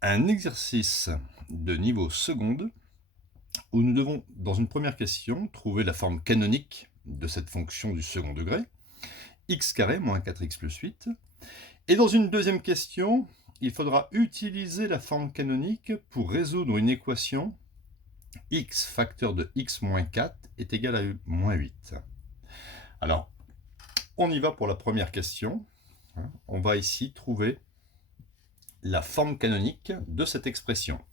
Un exercice de niveau seconde où nous devons, dans une première question, trouver la forme canonique de cette fonction du second degré, x carré moins 4x plus 8. Et dans une deuxième question, il faudra utiliser la forme canonique pour résoudre une équation x facteur de x moins 4 est égal à moins 8. Alors, on y va pour la première question. On va ici trouver la forme canonique de cette expression.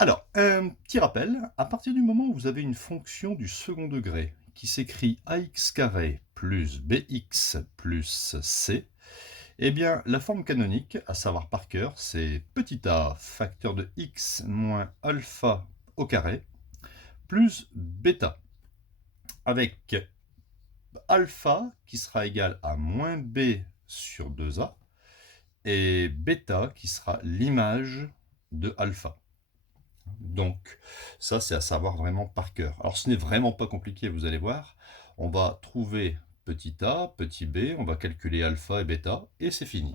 Alors, un petit rappel, à partir du moment où vous avez une fonction du second degré qui s'écrit ax carré plus bx plus c, eh bien, la forme canonique, à savoir par cœur, c'est petit a facteur de x moins alpha au carré plus bêta, avec alpha qui sera égal à moins b sur 2a, et bêta qui sera l'image de alpha. Donc, ça, c'est à savoir vraiment par cœur. Alors, ce n'est vraiment pas compliqué, vous allez voir. On va trouver petit a, petit b, on va calculer alpha et bêta, et c'est fini.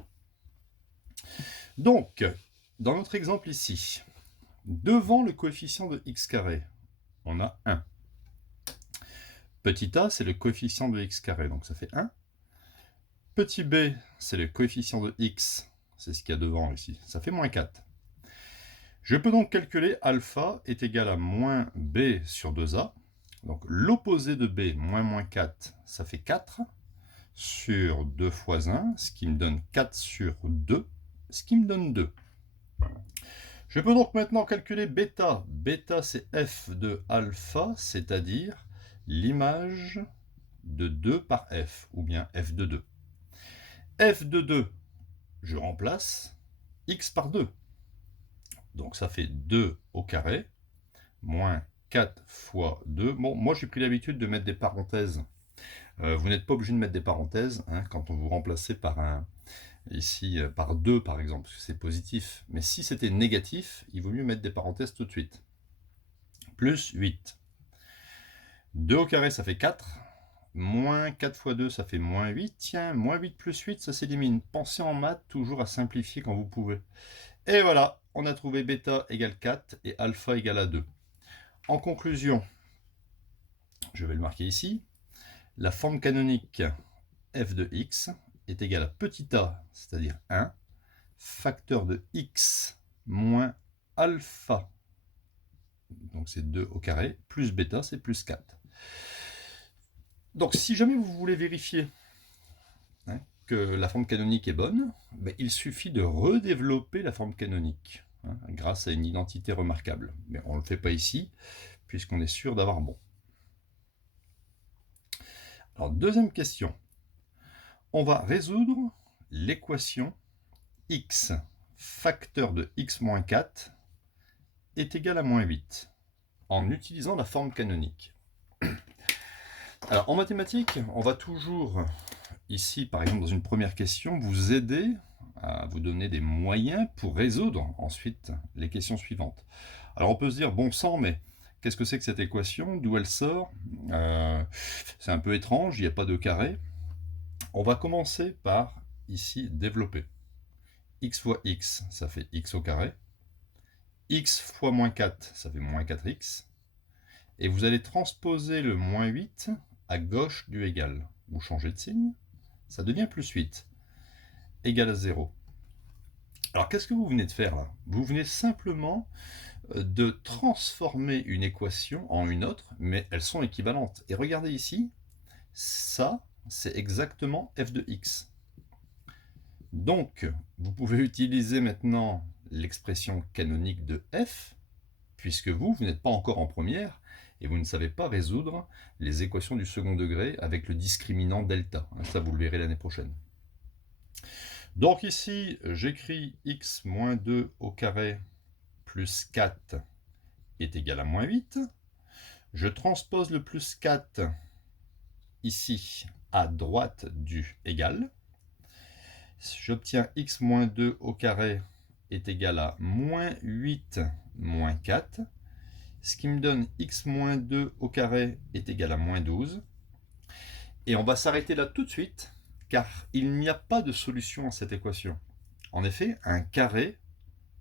Donc, dans notre exemple ici, devant le coefficient de x carré, on a 1. Petit a, c'est le coefficient de x carré, donc ça fait 1. Petit b, c'est le coefficient de x, c'est ce qu'il y a devant ici, ça fait moins 4. Je peux donc calculer alpha est égal à moins b sur 2a. Donc l'opposé de b, moins 4, ça fait 4 sur 2 fois 1, ce qui me donne 4 sur 2, ce qui me donne 2. Je peux donc maintenant calculer bêta. Bêta, c'est f de alpha, c'est-à-dire l'image de 2 par f, ou bien f de 2. F de 2, je remplace x par 2. Donc ça fait 2 au carré, moins 4 fois 2. Bon, moi j'ai pris l'habitude de mettre des parenthèses. Vous n'êtes pas obligé de mettre des parenthèses quand on vous remplacez par ici par 2 par exemple, parce que c'est positif. Mais si c'était négatif, il vaut mieux mettre des parenthèses tout de suite. Plus 8. 2 au carré, ça fait 4. Moins 4 fois 2, ça fait moins 8. Tiens, moins 8 plus 8, ça s'élimine. Pensez en maths toujours à simplifier quand vous pouvez. Et voilà, on a trouvé bêta égale 4 et alpha égale à 2. En conclusion, je vais le marquer ici, la forme canonique f de x est égale à petit a, c'est-à-dire 1, facteur de x moins alpha, donc c'est 2 au carré, plus bêta, c'est plus 4. Donc si jamais vous voulez vérifier que la forme canonique est bonne, il suffit de redévelopper la forme canonique grâce à une identité remarquable. Mais on ne le fait pas ici, puisqu'on est sûr d'avoir bon. Alors, deuxième question. On va résoudre l'équation x facteur de x moins 4 est égal à moins 8 en utilisant la forme canonique. Alors, en mathématiques, on va toujours, ici, par exemple, dans une première question, vous aider à vous donner des moyens pour résoudre ensuite les questions suivantes. Alors, on peut se dire, bon sang, mais qu'est-ce que c'est que cette équation? D'où elle sort? C'est un peu étrange, il n'y a pas de carré. On va commencer par, ici, développer. X fois x, ça fait x au carré. X fois moins 4, ça fait moins 4x. Et vous allez transposer le moins 8 à gauche du égal. Vous changez de signe, ça devient plus 8, égal à 0. Alors qu'est-ce que vous venez de faire là? Vous venez simplement de transformer une équation en une autre, mais elles sont équivalentes. Et regardez ici, ça, c'est exactement f de x. Donc, vous pouvez utiliser maintenant l'expression canonique de f, puisque vous n'êtes pas encore en première, et vous ne savez pas résoudre les équations du second degré avec le discriminant delta. Ça, vous le verrez l'année prochaine. Donc ici, j'écris x moins 2 au carré plus 4 est égal à moins 8. Je transpose le plus 4 ici à droite du égal. J'obtiens x moins 2 au carré est égal à moins 8 moins 4, ce qui me donne x moins 2 au carré est égal à moins 12. Et on va s'arrêter là tout de suite, car il n'y a pas de solution à cette équation. En effet, un carré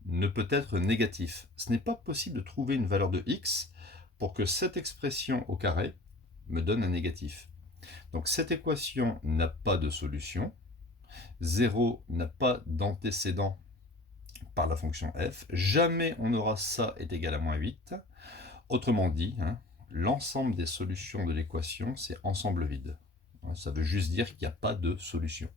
ne peut être négatif. Ce n'est pas possible de trouver une valeur de x pour que cette expression au carré me donne un négatif. Donc cette équation n'a pas de solution. 0 n'a pas d'antécédent par la fonction f. Jamais on aura ça est égal à moins 8. Autrement dit, l'ensemble des solutions de l'équation, c'est ensemble vide. Ça veut juste dire qu'il n'y a pas de solution.